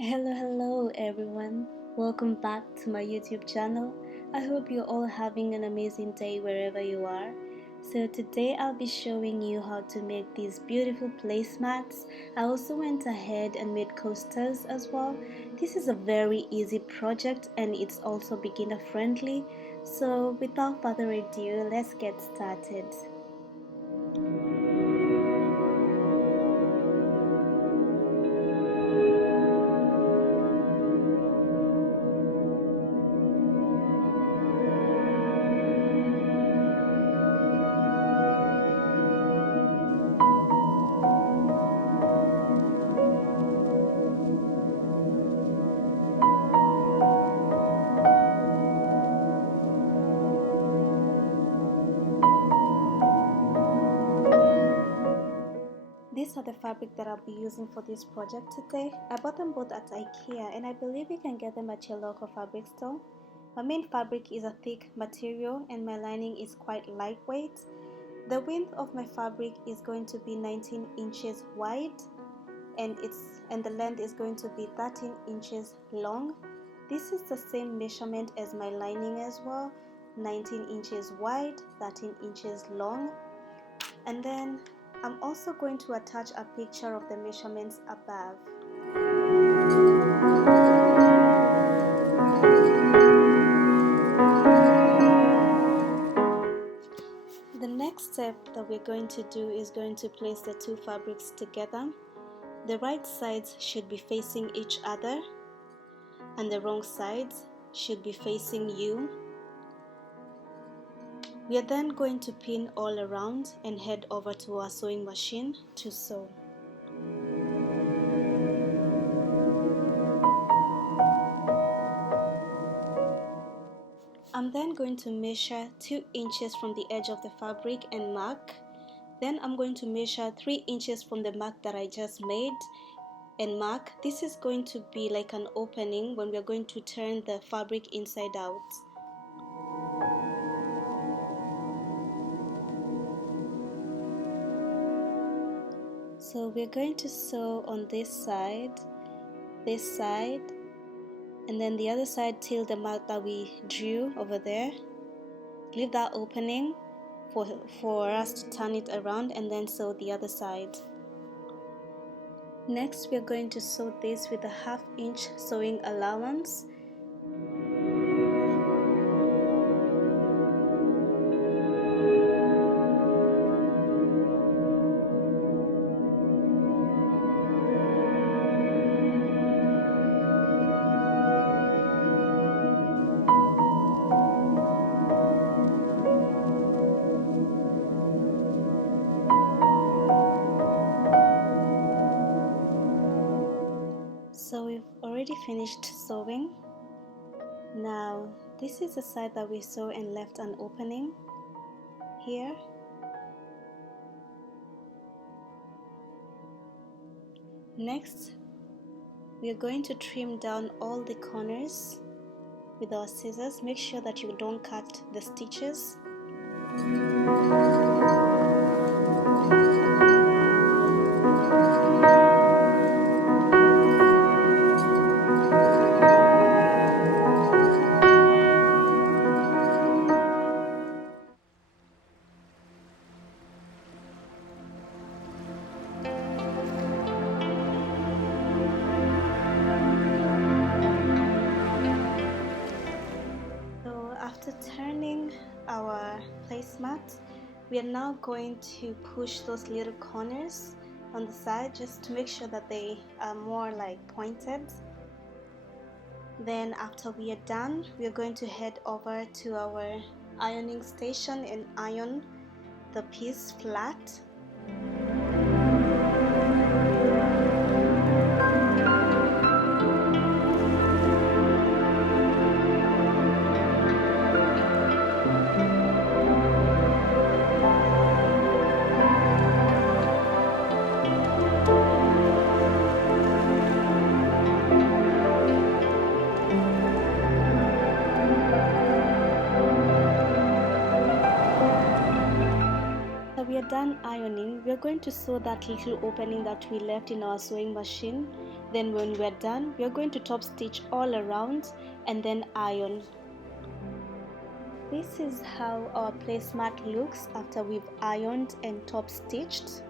Hello everyone. Welcome back to my YouTube channel. I hope you're all having an amazing day wherever you are. So today I'll be showing you how to make these beautiful placemats. I also went ahead and made coasters as well. This is a very easy project and it's also beginner friendly. So without further ado, let's get started. These are the fabric that I'll be using for this project today. I bought them both at IKEA and I believe you can get them at your local fabric store. My main fabric is a thick material and my lining is quite lightweight. The width of my fabric is going to be 19 inches wide and the length is going to be 13 inches long. This is the same measurement as my lining as well, 19 inches wide, 13 inches long. And then I'm also going to attach a picture of the measurements above. The next step that we're going to do is going to place the two fabrics together. The right sides should be facing each other and the wrong sides should be facing you. We are then going to pin all around and head over to our sewing machine to sew. I'm then going to measure 2 inches from the edge of the fabric and mark. Then I'm going to measure 3 inches from the mark that I just made and mark. This is going to be like an opening when we're going to turn the fabric inside out. So we're going to sew on this side, and then the other side till the mark that we drew over there. Leave that opening for us to turn it around and then sew the other side. Next we're going to sew this with a 1/2 inch sewing allowance. So we've already finished sewing. Now this is the side that we sew and left an opening here. Next we are going to trim down all the corners with our scissors. Make sure that you don't cut the stitches. After turning our placemat, we are now going to push those little corners on the side just to make sure that they are more like pointed. Then after we are done, we are going to head over to our ironing station and iron the piece flat. We are done ironing. We are going to sew that little opening that we left in our sewing machine Then when we're done, we're going to top stitch all around and then iron. This is how our placemat looks after we've ironed and top stitched.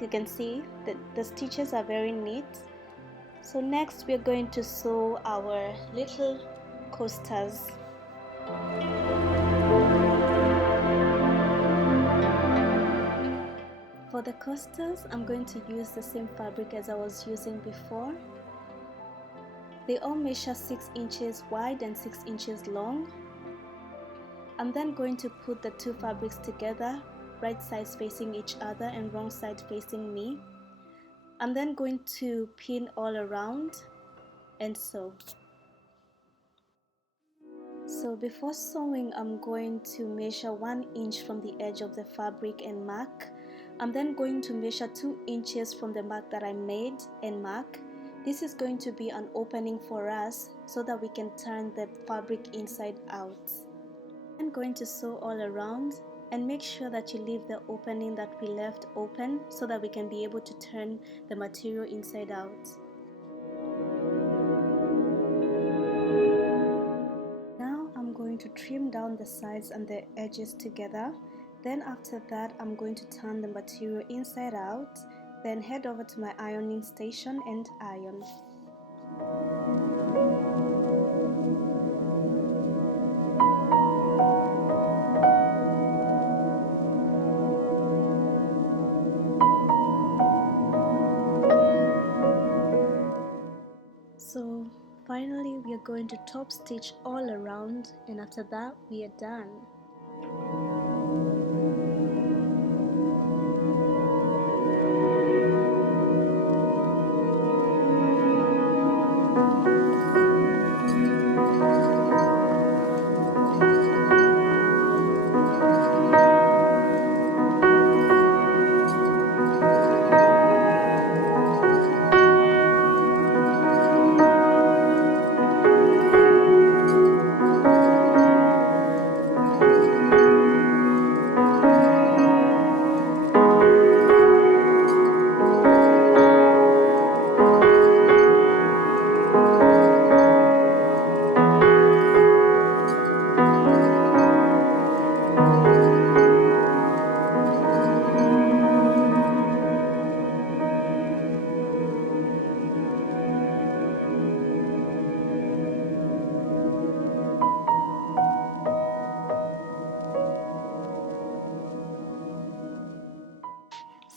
You can see that the stitches are very neat. So next we're going to sew our little coasters. For the coasters, I'm going to use the same fabric as I was using before. They all measure 6 inches wide and 6 inches long. I'm then going to put the two fabrics together, right sides facing each other and wrong side facing me. I'm then going to pin all around and sew. So before sewing, I'm going to measure 1 inch from the edge of the fabric and mark. I'm then going to measure 2 inches from the mark that I made and mark. This is going to be an opening for us so that we can turn the fabric inside out. I'm going to sew all around and make sure that you leave the opening that we left open so that we can be able to turn the material inside out. Now I'm going to trim down the sides and the edges together. Then after that, I'm going to turn the material inside out, then head over to my ironing station and iron. So finally we are going to top stitch all around, and after that we are done.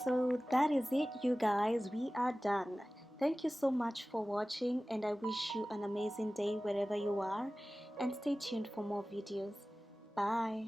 So that is it, you guys. We are done. Thank you so much for watching, and I wish you an amazing day wherever you are, and stay tuned for more videos. Bye.